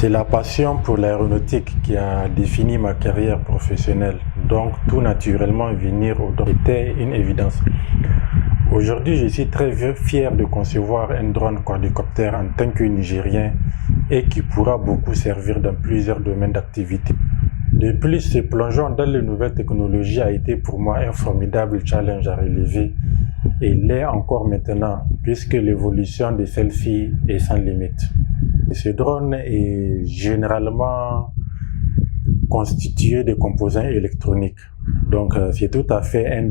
C'est la passion pour l'aéronautique qui a défini ma carrière professionnelle. Donc tout naturellement venir au drone était une évidence. Aujourd'hui, je suis très fier de concevoir un drone quadricoptère en tant que Nigérien et qui pourra beaucoup servir dans plusieurs domaines d'activité. De plus, ce plongeon dans les nouvelles technologies a été pour moi un formidable challenge à relever et l'est encore maintenant puisque l'évolution de celle-ci est sans limite. Ce drone est généralement constitué de composants électroniques. Donc c'est tout à fait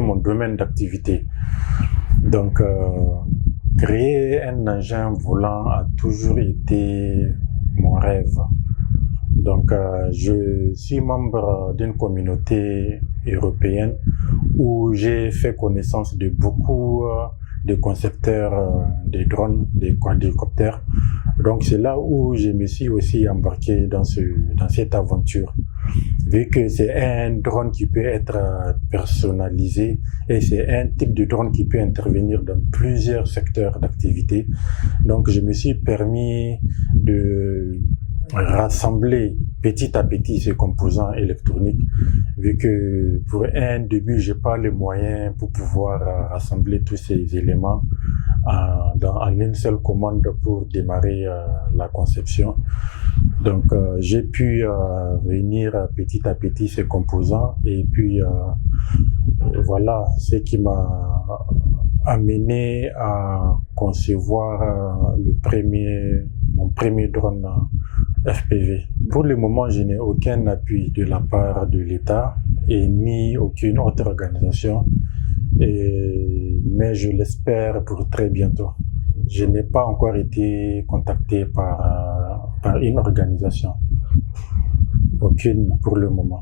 mon domaine d'activité. Donc créer un engin volant a toujours été mon rêve. Donc je suis membre d'une communauté européenne où j'ai fait connaissance de beaucoup de concepteurs de drones, de quadricoptères. Donc c'est là où je me suis aussi embarqué dans cette aventure. Vu que c'est un drone qui peut être personnalisé et c'est un type de drone qui peut intervenir dans plusieurs secteurs d'activité. Donc je me suis permis de rassembler petit à petit ces composants électroniques, vu que pour un début, je n'ai pas les moyens pour pouvoir rassembler tous ces éléments en une seule commande pour démarrer la conception. Donc j'ai pu réunir petit à petit ces composants et puis voilà ce qui m'a amené à concevoir mon premier drone FPV. Pour le moment, je n'ai aucun appui de la part de l'État et ni aucune autre organisation, mais je l'espère pour très bientôt. Je n'ai pas encore été contacté par une organisation, aucune pour le moment.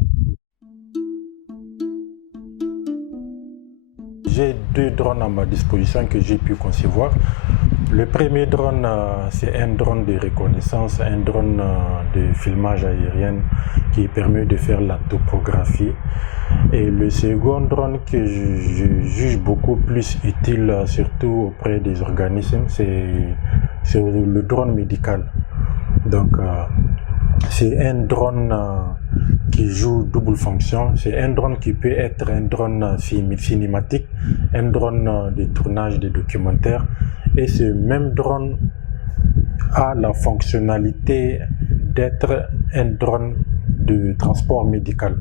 J'ai 2 drones à ma disposition que j'ai pu concevoir. Le premier drone, c'est un drone de reconnaissance, un drone de filmage aérien qui permet de faire la topographie. Et le second drone que je juge beaucoup plus utile, surtout auprès des organismes, c'est le drone médical. Donc, c'est un drone qui joue double fonction. C'est un drone qui peut être un drone cinématique, un drone de tournage de documentaires. Et ce même drone a la fonctionnalité d'être un drone de transport médical.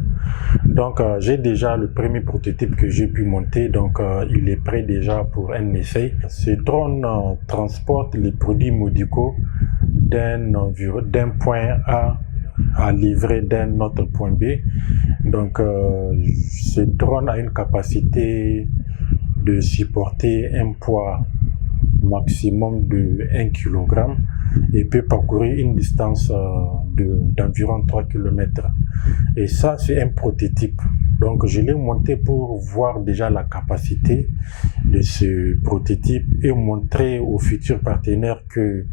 Donc j'ai déjà le premier prototype que j'ai pu monter, donc il est prêt déjà pour un essai. Ce drone transporte les produits médicaux d'un point A à livrer d'un autre point B. Donc ce drone a une capacité de supporter un poids maximum de 1 kg et peut parcourir une distance d'environ 3 km. Et ça, c'est un prototype. Donc, je l'ai monté pour voir déjà la capacité de ce prototype et montrer aux futurs partenaires que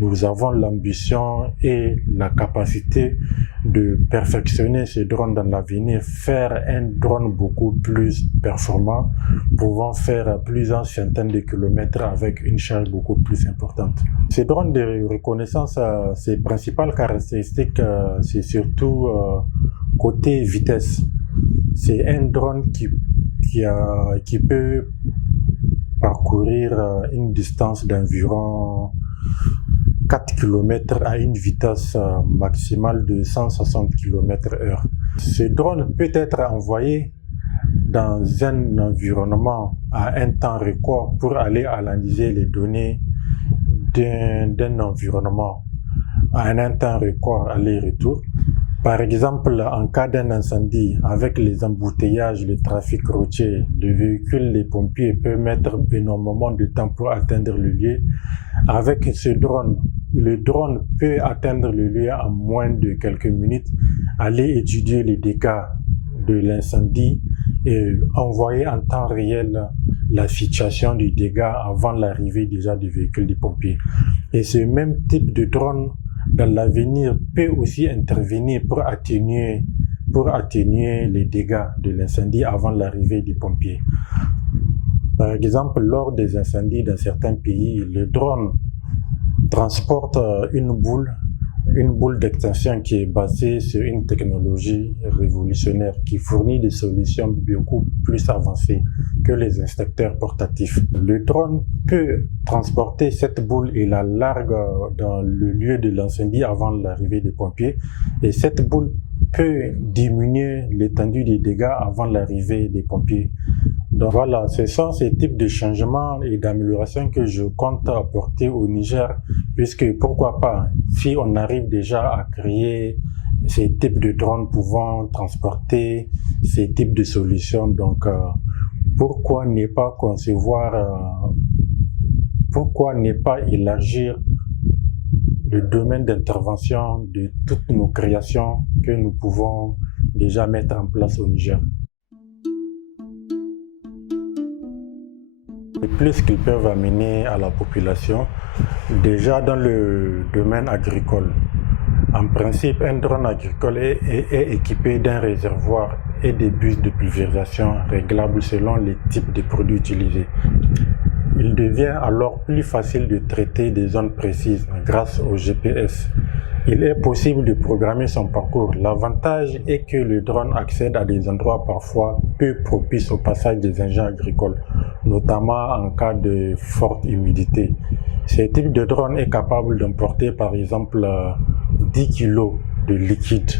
nous avons l'ambition et la capacité de perfectionner ce drone dans l'avenir, faire un drone beaucoup plus performant, pouvant faire plusieurs centaines de kilomètres avec une charge beaucoup plus importante. Ce drone de reconnaissance, ses principales caractéristiques, c'est surtout côté vitesse. C'est un drone qui peut parcourir une distance d'environ 4 km à une vitesse maximale de 160 km/h. Ce drone peut être envoyé dans un environnement à un temps record pour aller analyser les données d'un environnement à un temps record aller-retour. Par exemple, en cas d'un incendie, avec les embouteillages, le trafic routier, les véhicules, les pompiers peuvent mettre énormément de temps pour atteindre le lieu. Avec ce drone, le drone peut atteindre le lieu en moins de quelques minutes, aller étudier les dégâts de l'incendie et envoyer en temps réel la situation du dégât avant l'arrivée déjà du véhicule des pompiers. Et ce même type de drone dans l'avenir peut aussi intervenir pour atténuer les dégâts de l'incendie avant l'arrivée des pompiers. Par exemple, lors des incendies dans certains pays, le drone transporte une boule d'extinction qui est basée sur une technologie révolutionnaire qui fournit des solutions beaucoup plus avancées que les instincteurs portatifs. Le drone peut transporter cette boule et la largue dans le lieu de l'incendie avant l'arrivée des pompiers, et cette boule peut diminuer l'étendue des dégâts avant l'arrivée des pompiers. Donc voilà, ce sont ces types de changements et d'améliorations que je compte apporter au Niger, puisque pourquoi pas, si on arrive déjà à créer ces types de drones pouvant transporter ces types de solutions, donc pourquoi ne pas concevoir, pourquoi ne pas élargir le domaine d'intervention de toutes nos créations que nous pouvons déjà mettre en place au Niger. Le plus qu'ils peuvent amener à la population, déjà dans le domaine agricole. En principe, un drone agricole est équipé d'un réservoir et des bus de pulvérisation réglables selon les types de produits utilisés. Il devient alors plus facile de traiter des zones précises grâce au GPS. Il est possible de programmer son parcours. L'avantage est que le drone accède à des endroits parfois peu propices au passage des engins agricoles, notamment en cas de forte humidité. Ce type de drone est capable d'emporter par exemple 10 kg de liquide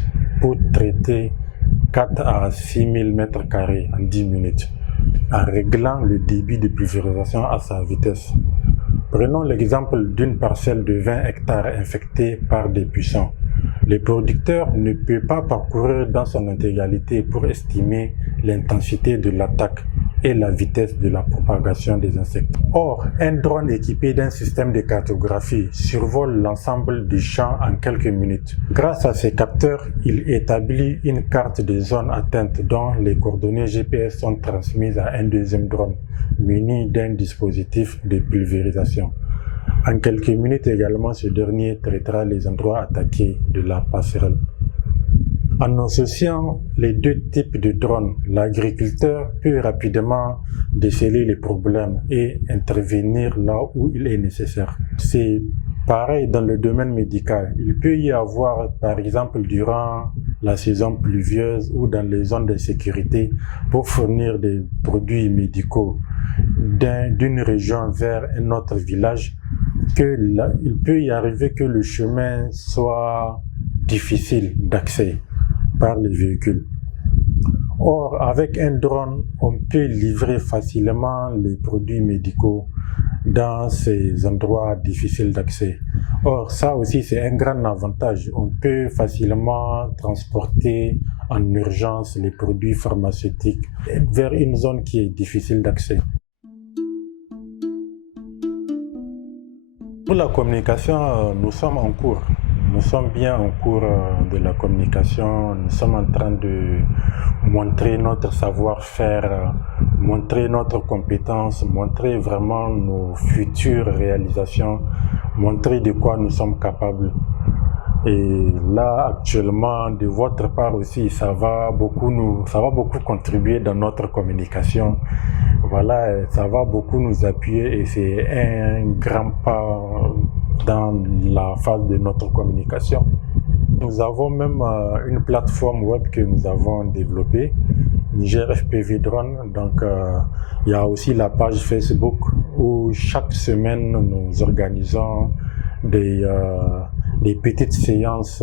pour traiter 4 à 6 000 m² en 10 minutes, en réglant le débit de pulvérisation à sa vitesse. Prenons l'exemple d'une parcelle de 20 hectares infectée par des puissants. Le producteur ne peut pas parcourir dans son intégralité pour estimer l'intensité de l'attaque et la vitesse de la propagation des insectes. Or, un drone équipé d'un système de cartographie survole l'ensemble du champ en quelques minutes. Grâce à ces capteurs, il établit une carte des zones atteintes dont les coordonnées GPS sont transmises à un deuxième drone muni d'un dispositif de pulvérisation. En quelques minutes également, ce dernier traitera les endroits attaqués de la passerelle. En associant les deux types de drones, l'agriculteur peut rapidement déceler les problèmes et intervenir là où il est nécessaire. C'est pareil dans le domaine médical. Il peut y avoir, par exemple, durant la saison pluvieuse ou dans les zones de sécurité, pour fournir des produits médicaux d'une région vers un autre village, il peut y arriver que le chemin soit difficile d'accès par les véhicules. Or, avec un drone, on peut livrer facilement les produits médicaux dans ces endroits difficiles d'accès. Or, ça aussi, c'est un grand avantage. On peut facilement transporter en urgence les produits pharmaceutiques vers une zone qui est difficile d'accès. Pour la communication, nous sommes en cours. Nous sommes bien en cours de la communication. Nous sommes en train de montrer notre savoir-faire, montrer notre compétence, montrer vraiment nos futures réalisations, montrer de quoi nous sommes capables. Et là, actuellement, de votre part aussi, ça va beaucoup contribuer dans notre communication. Voilà, ça va beaucoup nous appuyer et c'est un grand pas dans la phase de notre communication. Nous avons même une plateforme web que nous avons développée, Niger FPV Drone. Donc, il y a aussi la page Facebook où chaque semaine nous organisons des petites séances,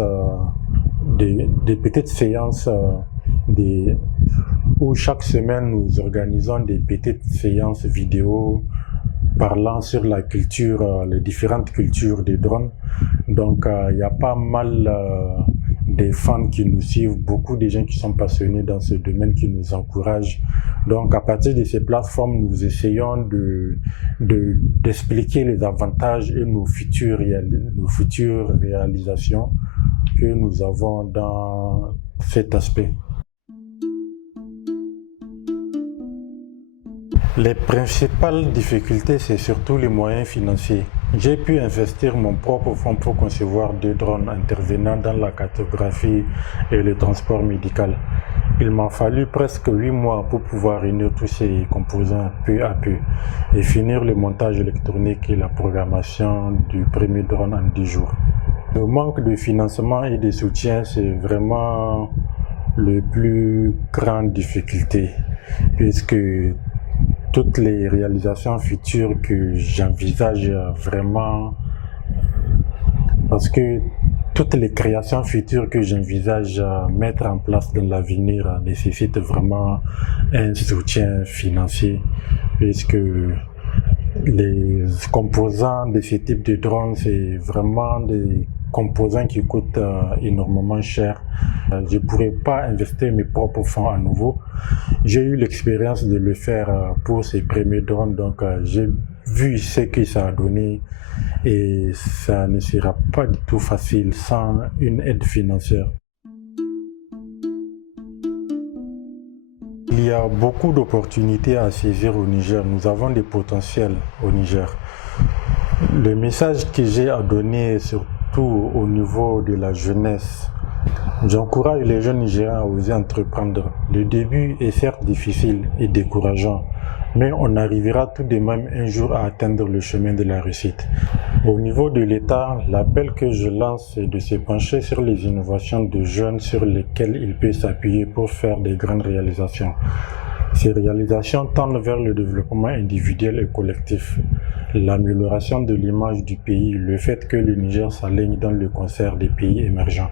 où chaque semaine nous organisons des petites séances vidéo parlant sur la culture, les différentes cultures des drones. Donc il y a pas mal des fans qui nous suivent, beaucoup de gens qui sont passionnés dans ce domaine qui nous encouragent. Donc à partir de ces plateformes, nous essayons d'expliquer les avantages et nos futures réalisations que nous avons dans cet aspect. Les principales difficultés, c'est surtout les moyens financiers. J'ai pu investir mon propre fonds pour concevoir 2 drones intervenant dans la cartographie et le transport médical. Il m'a fallu presque 8 mois pour pouvoir réunir tous ces composants peu à peu et finir le montage électronique et la programmation du premier drone en 10 jours. Le manque de financement et de soutien, c'est vraiment le plus grande difficulté, puisque toutes les réalisations futures que j'envisage vraiment, parce que toutes les créations futures que j'envisage mettre en place dans l'avenir nécessitent vraiment un soutien financier, puisque les composants de ce type de drone, c'est vraiment des composants qui coûtent énormément cher. Je ne pourrais pas investir mes propres fonds à nouveau. J'ai eu l'expérience de le faire pour ces premiers drones, donc j'ai vu ce que ça a donné et ça ne sera pas du tout facile sans une aide financière. Il y a beaucoup d'opportunités à saisir au Niger. Nous avons des potentiels au Niger. Le message que j'ai à donner, surtout au niveau de la jeunesse, j'encourage les jeunes Nigériens à oser entreprendre. Le début est certes difficile et décourageant, mais on arrivera tout de même un jour à atteindre le chemin de la réussite. Au niveau de l'État, l'appel que je lance est de se pencher sur les innovations de jeunes sur lesquelles il peut s'appuyer pour faire des grandes réalisations. Ces réalisations tendent vers le développement individuel et collectif, l'amélioration de l'image du pays, le fait que le Niger s'aligne dans le concert des pays émergents.